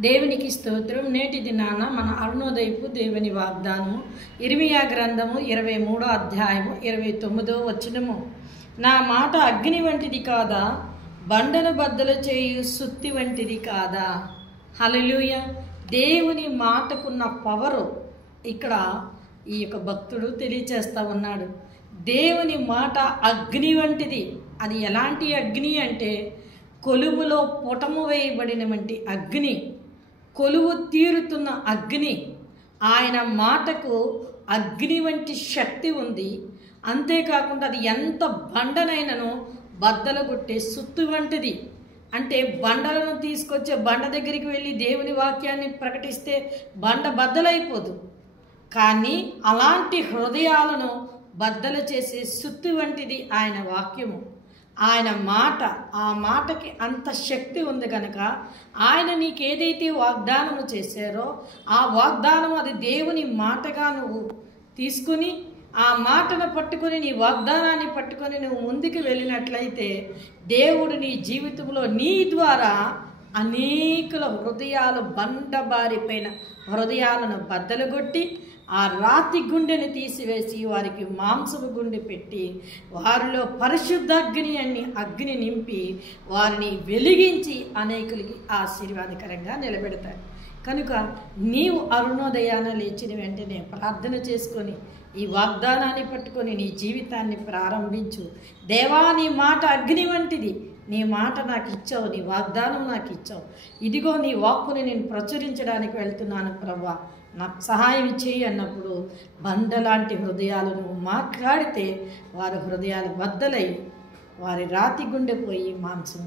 దేవునికి స్తోత్రం. నేటి దినాన మన అరుణోదయపు దేవుని వాగ్దానము ఇర్మియా గ్రంథము 23వ అధ్యాయము 29వ వచనము. నా మాట అగ్ని వంటిది కాదా, బండను బద్దలు చేయు సుత్తి వంటిది కాదా. హల్లెలూయా. దేవుని మాటకున్న పవరు ఇక్కడ ఈ యొక్క భక్తుడు తెలియచేస్తూ ఉన్నాడు. దేవుని మాట అగ్ని వంటిది. అది ఎలాంటి అగ్ని అంటే కొలువులో పుటము వేయబడిన వంటి అగ్ని, కొలువు తీరుతున్న అగ్ని. ఆయన మాటకు అగ్ని వంటి శక్తి ఉంది. అంతేకాకుండా అది ఎంత బండనైనను బద్దలు కొట్టే సుత్తు వంటిది. అంటే బండలను తీసుకొచ్చే బండ దగ్గరికి వెళ్ళి దేవుని వాక్యాన్ని ప్రకటిస్తే బండ బద్దలైపోదు. కానీ అలాంటి హృదయాలను బద్దలు చేసే సుత్తు వంటిది ఆయన వాక్యము, ఆయన మాట. ఆ మాటకి అంత శక్తి ఉంది కనుక ఆయన నీకు ఏదైతే వాగ్దానము చేశారో ఆ వాగ్దానం అది దేవుని మాటగా నువ్వు తీసుకుని ఆ మాటను పట్టుకొని నీ వాగ్దానాన్ని పట్టుకొని నువ్వు ముందుకు వెళ్ళినట్లయితే దేవుడు నీ జీవితంలో నీ ద్వారా అనేకుల హృదయాలు బండబారిపోయిన హృదయాలను బద్దలుగొట్టి ఆ రాతి గుండెని తీసివేసి వారికి మాంసపు గుండె పెట్టి వారిలో పరిశుద్ధ అగ్ని నింపి వారిని వెలిగించి అనేకులకి ఆశీర్వాదకరంగా నిలబెడతారు. కనుక నీవు అరుణోదయాన లేచిన వెంటనే ప్రార్థన చేసుకొని ఈ వాగ్దానాన్ని పట్టుకొని నీ జీవితాన్ని ప్రారంభించు. దేవా, నీ మాట అగ్ని వంటిది. నీ మాట నాకు ఇచ్చావు, నీ వాగ్దానం నాకు ఇచ్చావు. ఇదిగో నీ వాక్కుని నేను ప్రచురించడానికి వెళ్తున్నాను ప్రభువా, నాకు సహాయం చేయి అన్నప్పుడు బండలాంటి హృదయాలను మాట్లాడితే వారి హృదయాలు బద్దలై వారి రాతి గుండె పోయి మాంసం